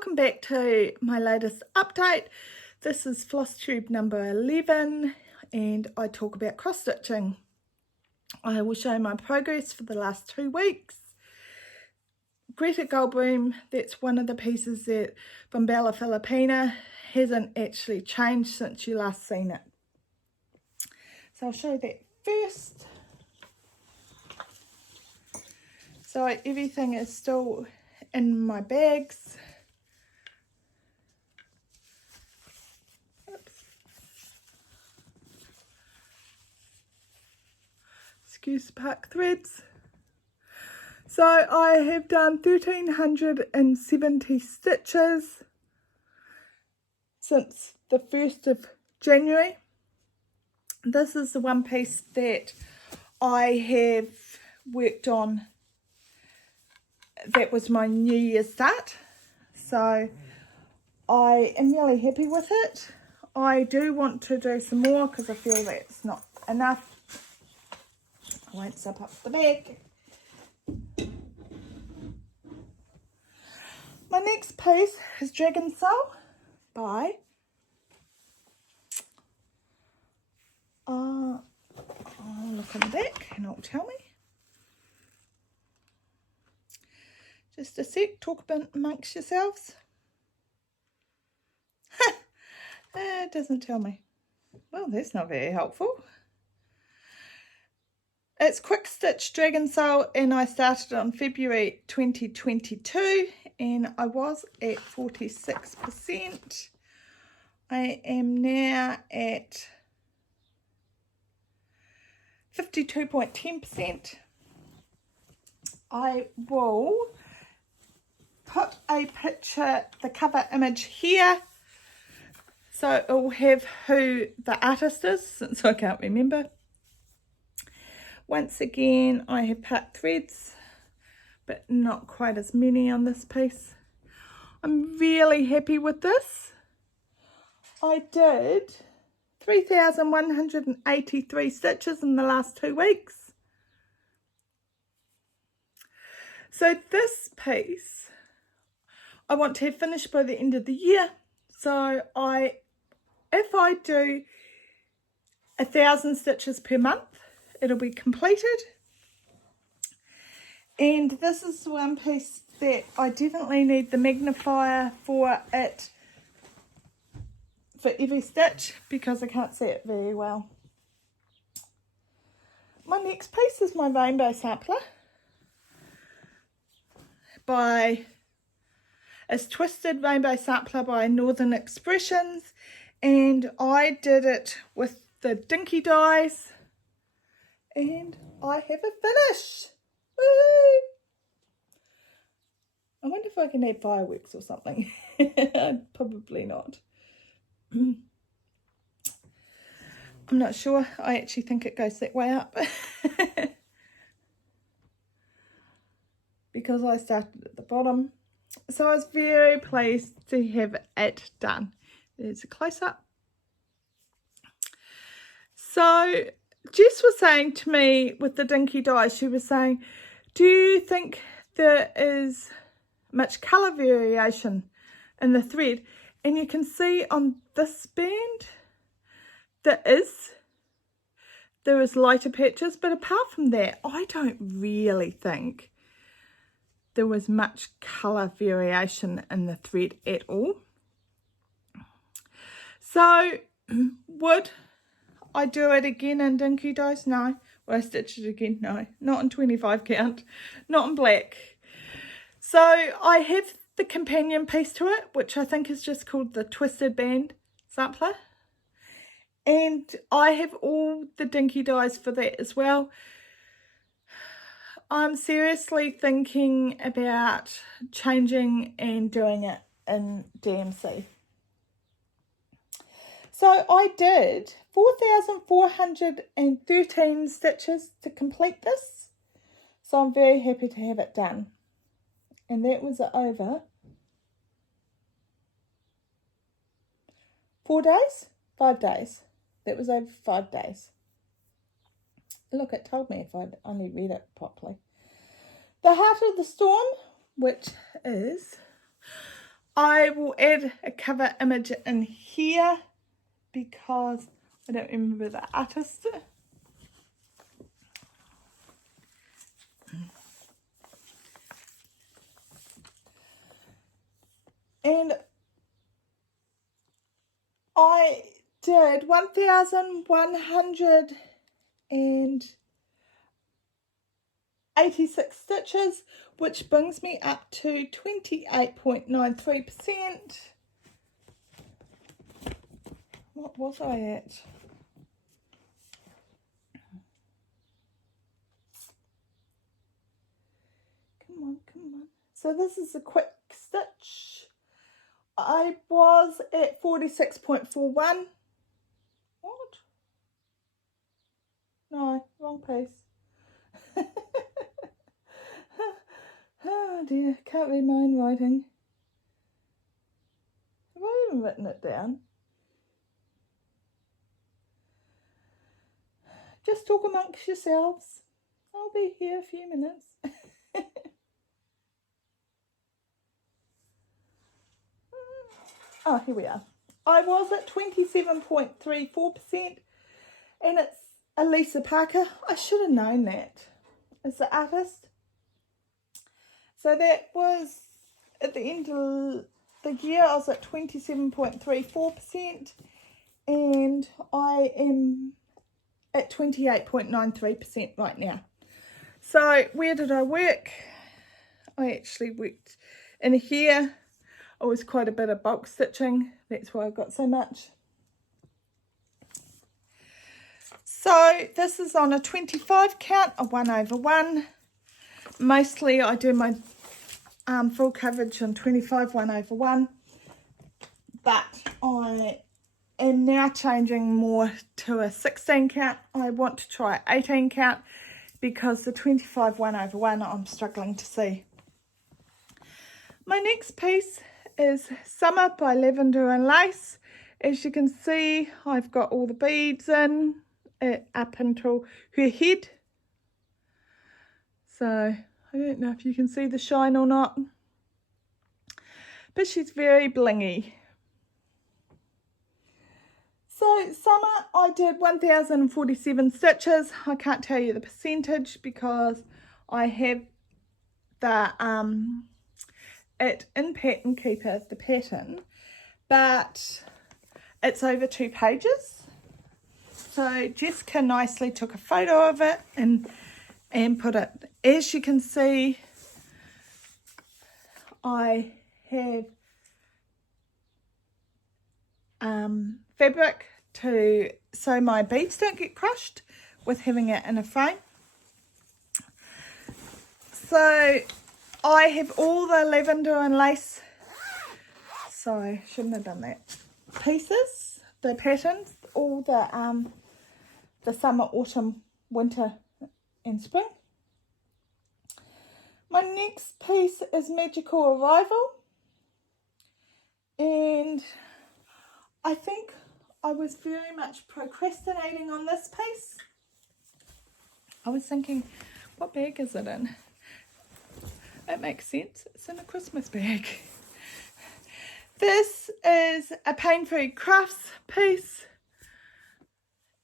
welcome back to my latest update. This is Flosstube number 11 and I talk about cross stitching. I will show my progress for the last 2 weeks. Greta Goldboom, that's one of the pieces that from Bella Filipina, hasn't actually changed since you last seen it. So I'll show you that first. So everything is still in my bags. Oops. Excuse the park threads. So I have done 1,370 stitches since the 1st of January. This is the one piece that I have worked on. That was my New Year's start. So I am really happy with it. I do want to do some more because I feel that's not enough. I won't zip up the bag. My next piece is Dragon Soul by I'll look in the back and it'll tell me. Just a sec, talk amongst yourselves. It doesn't tell me. Well, that's not very helpful. It's Quick Stitch Dragon Soul and I started on February 2022 and I was at 46%. I am now at 52.10%. I will put a picture, the cover image here, so it will have who the artist is, since I can't remember. Once again, I have part threads, but not quite as many on this piece. I'm really happy with this. I did 3,183 stitches in the last 2 weeks. So this piece I want to have finished by the end of the year. So if I do 1,000 stitches per month, it'll be completed. And this is the one piece that I definitely need the magnifier for it, for every stitch, because I can't see it very well. My next piece is my rainbow sampler. It's Twisted Rainbow Sampler by Northern Expressions, and I did it with the dinky dies, and I have it finished. Woo! I wonder if I can add fireworks or something. Probably not. I'm not sure. I actually think it goes that way up. Because I started at the bottom. So I was very pleased to have it done. There's a close-up. So Jess was saying to me with the dinky dye, she was saying, do you think there is much colour variation in the thread? And you can see on this band there is lighter patches, but apart from that, I don't really think there was much colour variation in the thread at all. So would I do it again in dinky dyes? No. Would I stitch it again? No. Not in 25 count. Not in black. So I have the companion piece to it, which I think is just called the Twisted Band Sampler. And I have all the dinky dyes for that as well. I'm seriously thinking about changing and doing it in DMC. So I did 4,413 stitches to complete this. So I'm very happy to have it done. And that was over 4 days? 5 days. That was over 5 days. Look, it told me if I'd only read it properly. The Heart of the Storm, which is I will add a cover image in here because I don't remember the artist. And I did 1,186 stitches, which brings me up to 28.93%. What was I at? Come on, come on. So this is a quick stitch. I was at 46.41. What? No, wrong piece. Oh dear, can't read my own writing. Have I even written it down? Just talk amongst yourselves. I'll be here a few minutes. Oh, here we are. I was at 27.34%, and it's Elisa Parker. I should have known that. It's the artist. So that was at the end of the year. I was at 27.34%, and I am at 28.93% right now. So where did I work? I actually worked in here. It was quite a bit of bulk stitching. That's why I got so much. So this is on a 25 count, a 1/1. Mostly I do my full coverage on 25 1/1. But I am now changing more to a 16 count. I want to try 18 count because the 25 1/1 I'm struggling to see. My next piece is Summer by Lavender and Lace. As you can see, I've got all the beads in up until her head. So I don't know if you can see the shine or not, but she's very blingy. So Summer, I did 1,047 stitches. I can't tell you the percentage because I have the it in Pattern Keeper, the pattern, but it's over 2 pages. So Jessica nicely took a photo of it and put it. As you can see, I have fabric so my beads don't get crushed with having it in a frame. So I have all the lavender and lace, sorry, shouldn't have done that, pieces, the patterns, all the summer, autumn, winter and spring. My next piece is Magical Arrival, and I think I was very much procrastinating on this piece. I was thinking, what bag is it in? It makes sense, it's in a Christmas bag. This is a Painfree Crafts piece,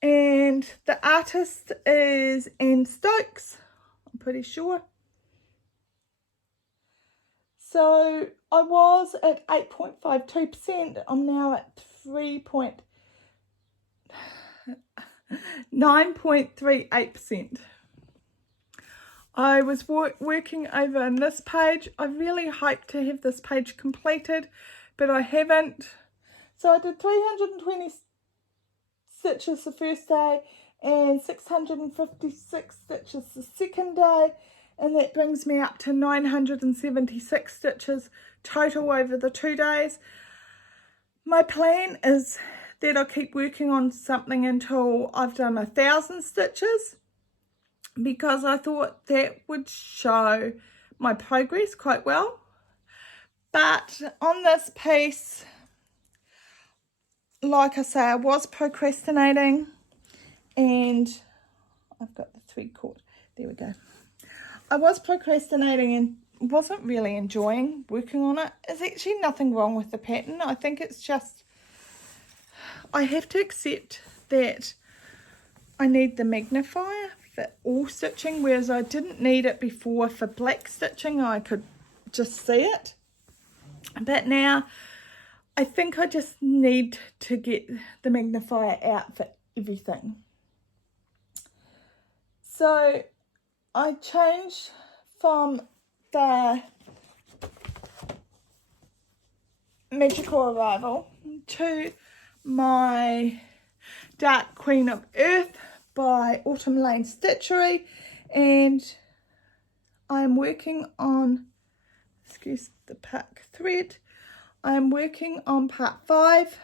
and the artist is Anne Stokes, I'm pretty sure. So I was at 8.52%, I'm now at 9.38%. I was working over in this page. I really hoped to have this page completed, but I haven't. So I did 320 stitches the first day and 656 stitches the second day, and that brings me up to 976 stitches total over the 2 days. My plan is that I'll keep working on something until I've done 1,000 stitches, because I thought that would show my progress quite well. But on this piece, like I say, I was procrastinating, and I've got the thread caught. There we go. I was procrastinating wasn't really enjoying working on it. There's actually nothing wrong with the pattern. I think it's just I have to accept that I need the magnifier for all stitching, whereas I didn't need it before for black stitching. I could just see it, but now I think I just need to get the magnifier out for everything. So I changed from the Magical Arrival to my Dark Queen of Earth by Autumn Lane Stitchery, and I'm working on, excuse the pack thread, I'm working on part 5.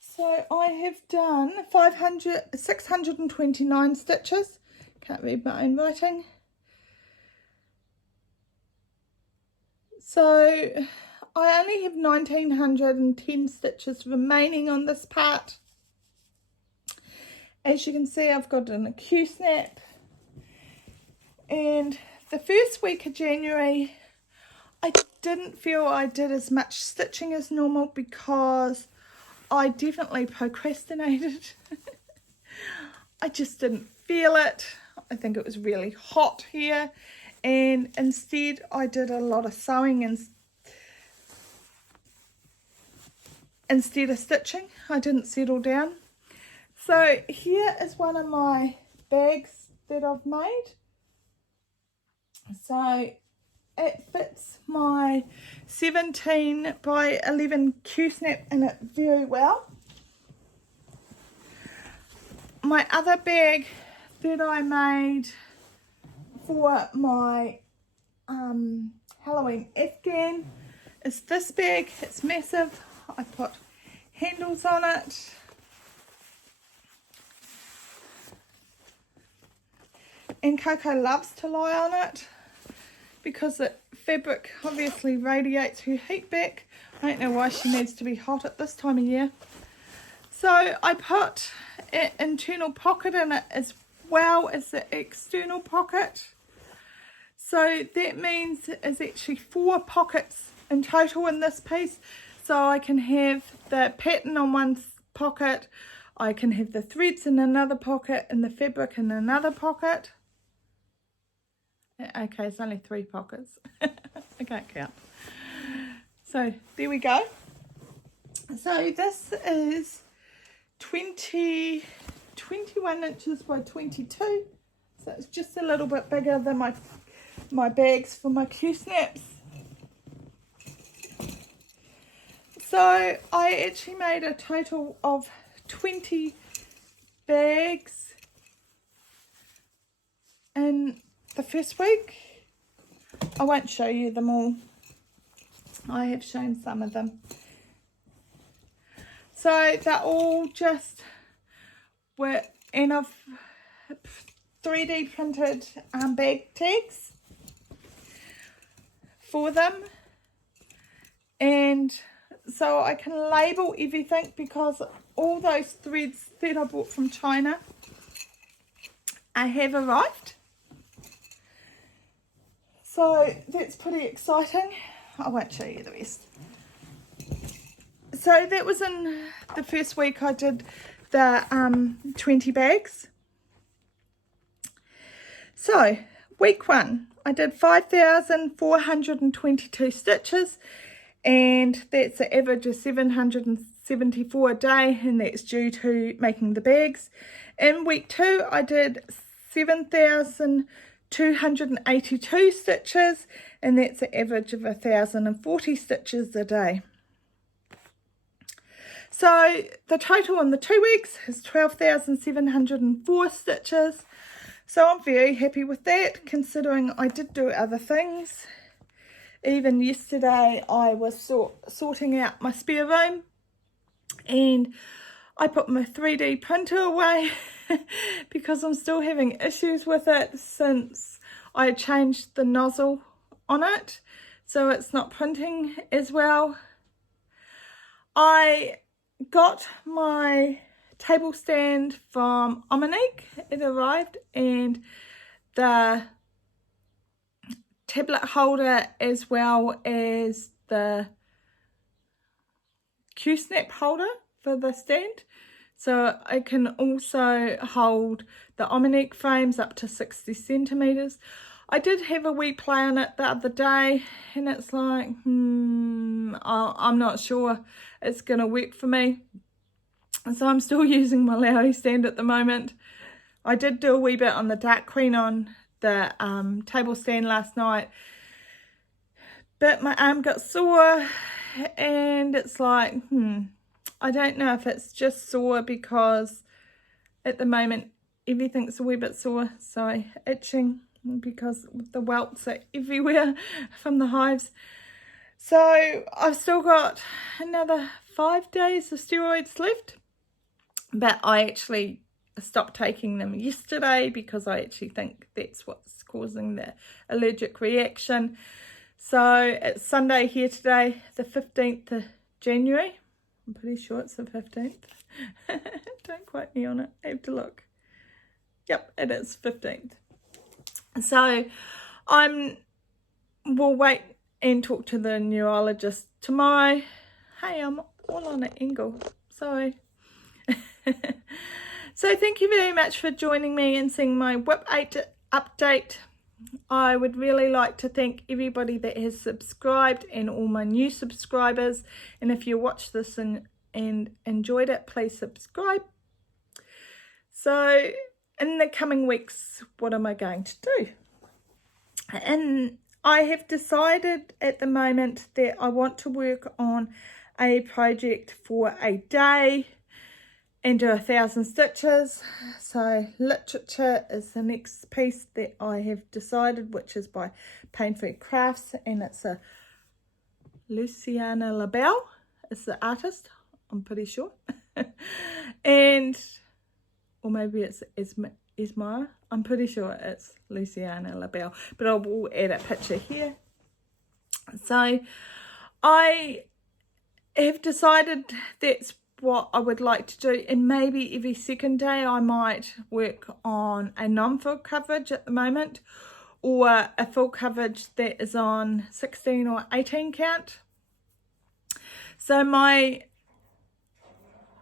So I have done 629 stitches. Can't read my own writing. So I only have 1910 stitches remaining on this part. As you can see, I've got an Q snap, and the first week of January I didn't feel I did as much stitching as normal because I definitely procrastinated. I just didn't feel it. I think it was really hot here, and instead I did a lot of sewing and instead of stitching. I didn't settle down. So here is one of my bags that I've made. So it fits my 17 by 11 Q snap in it very well. My other bag that I made for my Halloween Afghan is this bag. It's massive. I put handles on it. And Coco loves to lie on it because the fabric obviously radiates her heat back. I don't know why she needs to be hot at this time of year. So I put an internal pocket in it as well as the external pocket. So that means there's actually 4 pockets in total in this piece. So I can have the pattern on one pocket, I can have the threads in another pocket and the fabric in another pocket. Okay, it's only 3 pockets. I can't count. So there we go. So this is 21 inches by 22. So it's just a little bit bigger than my bags for my Q snaps. So I actually made a total of 20 bags in the first week. I won't show you them all. I have shown some of them. So they're all just were, and I've 3D printed bag tags for them, and so I can label everything because all those threads that I bought from China have arrived. So that's pretty exciting. I won't show you the rest. So that was in the first week I did the 20 bags. So week 1 I did 5,422 stitches, and that's an average of 774 a day, and that's due to making the bags. In week 2 I did 7,282 stitches, and that's an average of 1,040 stitches a day. So the total in the 2 weeks is 12,704 stitches. So I'm very happy with that, considering I did do other things. Even yesterday I was sorting out my spare room, and I put my 3D printer away because I'm still having issues with it since I changed the nozzle on it, so it's not printing as well. I got my table stand from Omanique. It arrived, and the tablet holder as well as the Q-snap holder for the stand. So I can also hold the Omnique frames up to 60 centimeters. I did have a wee play on it the other day, and it's like, I'm not sure it's going to work for me. So I'm still using my Lowry stand at the moment. I did do a wee bit on the Dark Queen on the table stand last night, but my arm got sore, and it's like, I don't know if it's just sore because at the moment everything's a wee bit sore, so itching because the welts are everywhere from the hives. So I've still got another 5 days of steroids left, but I actually stopped taking them yesterday because I actually think that's what's causing the allergic reaction. So it's Sunday here today, the 15th of January. I'm pretty sure it's the 15th. Don't quote me on it. I have to look. Yep, it is 15th. So we'll wait and talk to the neurologist tomorrow. Hey, I'm all on an angle. Sorry. So thank you very much for joining me and seeing my WIP 8 update. I would really like to thank everybody that has subscribed and all my new subscribers. And if you watched this and enjoyed it, please subscribe. So in the coming weeks, what am I going to do? And I have decided at the moment that I want to work on a project for a day and do 1,000 stitches. So literature is the next piece that I have decided, which is by Painfree Crafts, and it's a Luciana LaBelle is the artist, I'm pretty sure. And or maybe it's Ismaya. I'm pretty sure it's Luciana LaBelle, but I will add a picture here. So I have decided that's what I would like to do, and maybe every second day I might work on a non-full coverage at the moment, or a full coverage that is on 16 or 18 count. So my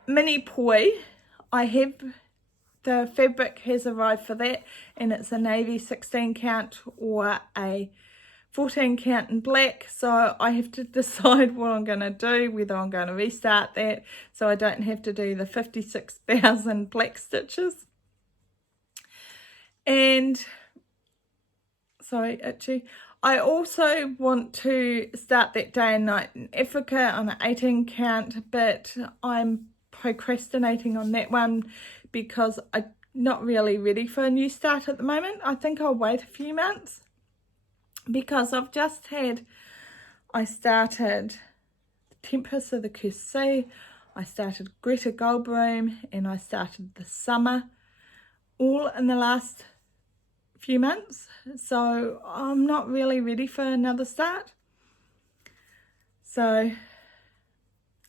mini poi, I have the fabric has arrived for that, and it's a navy 16 count or a 14 count in black. So I have to decide what I'm going to do, whether I'm going to restart that so I don't have to do the 56,000 black stitches. And sorry, itchy. I also want to start that day and night in Africa on an 18 count, but I'm procrastinating on that one because I'm not really ready for a new start at the moment. I think I'll wait a few months because I've just had, I started Tempest of the Cursed Sea, I started Greta Goldbloom, and I started The Summer, all in the last few months. So I'm not really ready for another start. So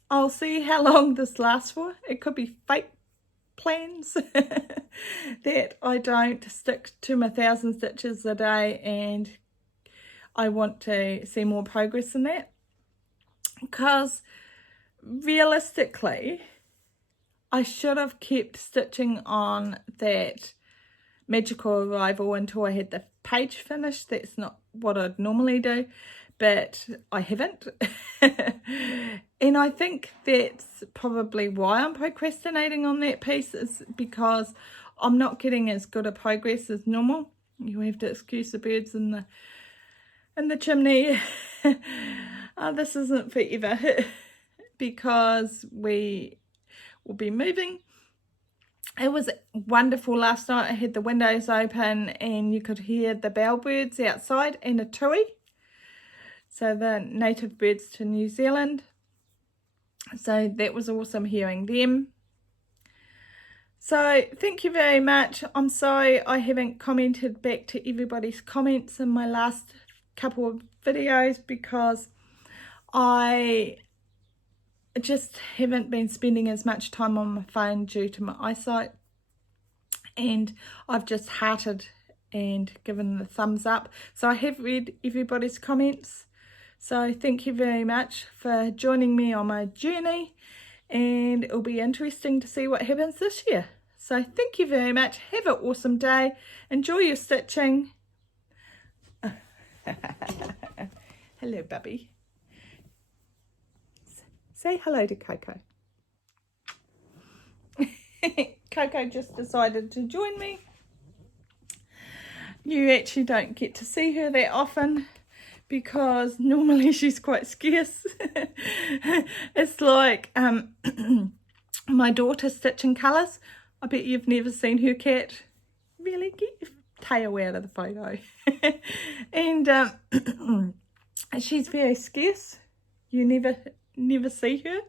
I'll see how long this lasts for. It could be fate plans that I don't stick to my 1,000 stitches a day, and I want to see more progress in that, because realistically I should have kept stitching on that magical arrival until I had the page finished. That's not what I'd normally do, but I haven't. And I think that's probably why I'm procrastinating on that piece, is because I'm not getting as good a progress as normal. You have to excuse the birds in the chimney. This isn't forever because we will be moving. It was wonderful last night. I had the windows open and you could hear the bellbirds outside and a tui. So the native birds to New Zealand. So that was awesome hearing them. So thank you very much. I'm sorry I haven't commented back to everybody's comments in my last couple of videos because I just haven't been spending as much time on my phone due to my eyesight, and I've just hearted and given the thumbs up. So I have read everybody's comments. So thank you very much for joining me on my journey, and it'll be interesting to see what happens this year. So thank you very much. Have an awesome day. Enjoy your stitching. Hello, Bubby. Say hello to Coco. Coco just decided to join me. You actually don't get to see her that often because normally she's quite scarce. It's like my daughter stitching colours. I bet you've never seen her cat. Really, get your tail out of the photo. And she's very scarce. You never see her.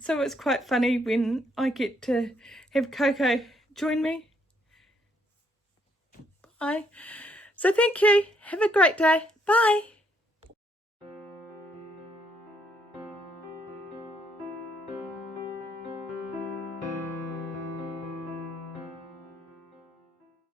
So it's quite funny when I get to have Coco join me. Bye. So thank you. Have a great day. Bye.